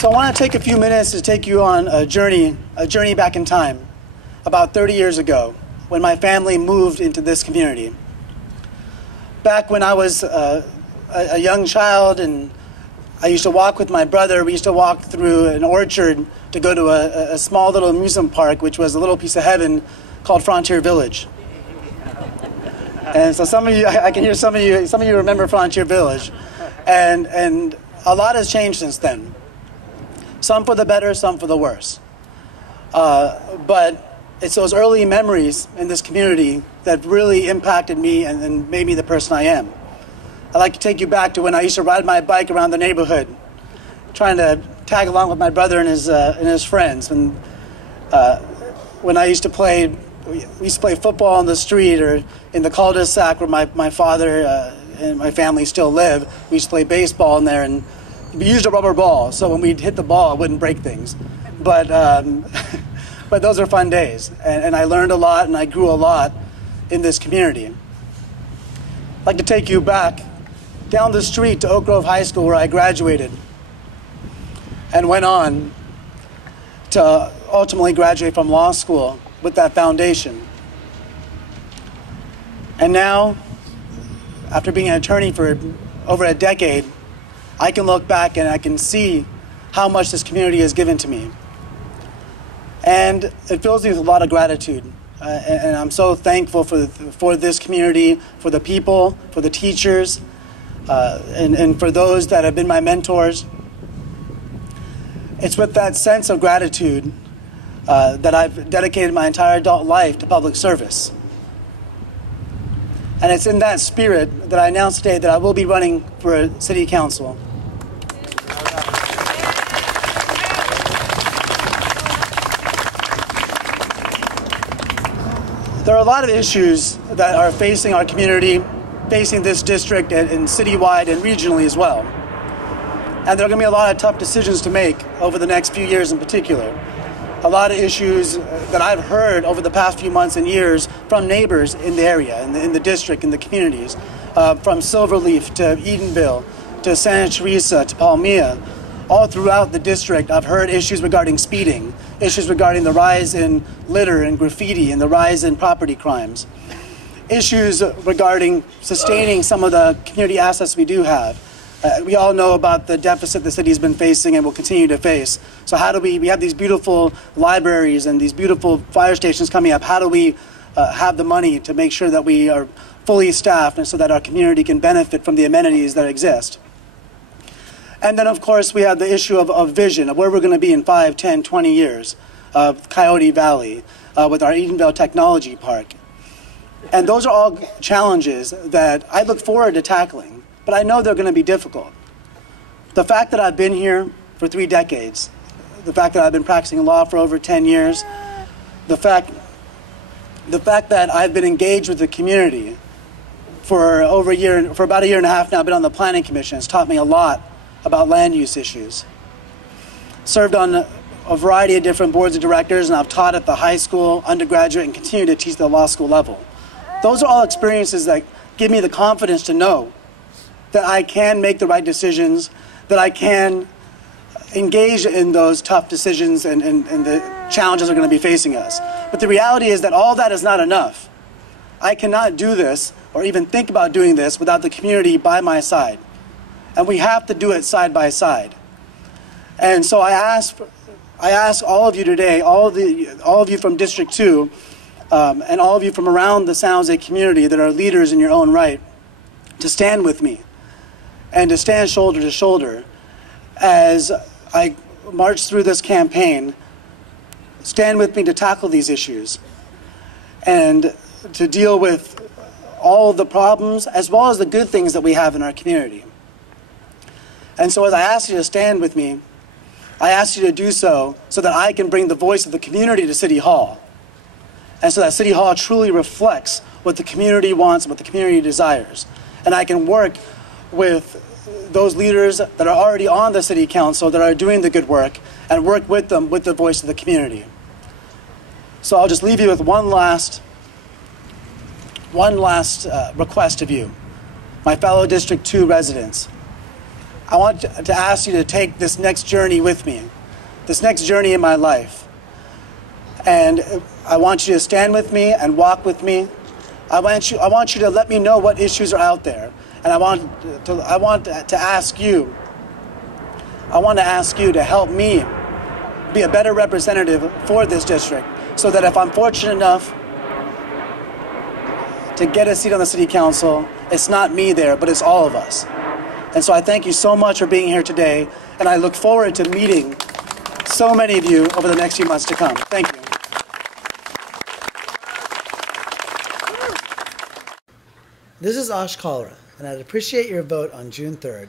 So I want to take a few minutes to take you on a journey back in time, about 30 years ago, when my family moved into this community. Back when I was a young child, and I used to walk with my brother. We used to walk through an orchard to go to a small little amusement park, which was a little piece of heaven called Frontier Village. And so some of you, I can hear some of you remember Frontier Village, and a lot has changed since then. Some for the better, some for the worse. But it's those early memories in this community that really impacted me and made me the person I am. I'd like to take you back to when I used to ride my bike around the neighborhood, trying to tag along with my brother and his friends. And when I used to play, we used to play football on the street or in the cul-de-sac where my father and my family still live. We used to play baseball in there, and we used a rubber ball, so when we'd hit the ball, it wouldn't break things. But but those are fun days, and I learned a lot, and I grew a lot in this community. I'd like to take you back down the street to Oak Grove High School, where I graduated and went on to ultimately graduate from law school with that foundation. And now, after being an attorney for over a decade, I can look back and I can see how much this community has given to me. And it fills me with a lot of gratitude. And I'm so thankful for this community, for the people, for the teachers, and for those that have been my mentors. It's with that sense of gratitude that I've dedicated my entire adult life to public service. And it's in that spirit that I announce today that I will be running for city council. There are a lot of issues that are facing our community, facing this district and citywide and regionally as well. And there are going to be a lot of tough decisions to make over the next few years in particular. A lot of issues that I've heard over the past few months and years from neighbors in the area, in the district, in the communities, from Silverleaf to Edenville to Santa Teresa to Palmia. All throughout the district, I've heard issues regarding speeding, issues regarding the rise in litter and graffiti and the rise in property crimes, issues regarding sustaining some of the community assets we do have. We all know about the deficit the city's been facing and will continue to face. So how do we have these beautiful libraries and these beautiful fire stations coming up. How do we have the money to make sure that we are fully staffed and so that our community can benefit from the amenities that exist? And then, of course, we have the issue of vision, of where we're going to be in 5, 10, 20 years, of Coyote Valley, with our Edenville Technology Park. And those are all challenges that I look forward to tackling, but I know they're going to be difficult. The fact that I've been here for 3 decades, the fact that I've been practicing law for over 10 years, the fact that I've been engaged with the community for about a year and a half now, I've been on the Planning Commission, has taught me a lot about land use issues. Served on a variety of different boards of directors, and I've taught at the high school, undergraduate, and continue to teach at the law school level. Those are all experiences that give me the confidence to know that I can make the right decisions, that I can engage in those tough decisions and the challenges that are going to be facing us. But the reality is that all that is not enough. I cannot do this or even think about doing this without the community by my side. And we have to do it side by side. And so I ask all of you today, all of you from District 2, and all of you from around the San Jose community that are leaders in your own right, to stand with me and to stand shoulder to shoulder as I march through this campaign. Stand with me to tackle these issues and to deal with all of the problems as well as the good things that we have in our community. And so as I ask you to stand with me, I ask you to do so that I can bring the voice of the community to City Hall. And so that City Hall truly reflects what the community wants and what the community desires. And I can work with those leaders that are already on the City Council that are doing the good work and work with them with the voice of the community. So I'll just leave you with one last request of you, my fellow District 2 residents. I want to ask you to take this next journey with me, this next journey in my life. And I want you to stand with me and walk with me. I want you to let me know what issues are out there. And I want to ask you to help me be a better representative for this district, so that if I'm fortunate enough to get a seat on the city council, it's not me there, but it's all of us. And so I thank you so much for being here today, and I look forward to meeting so many of you over the next few months to come. Thank you. This is Kalra, and I'd appreciate your vote on June 3rd.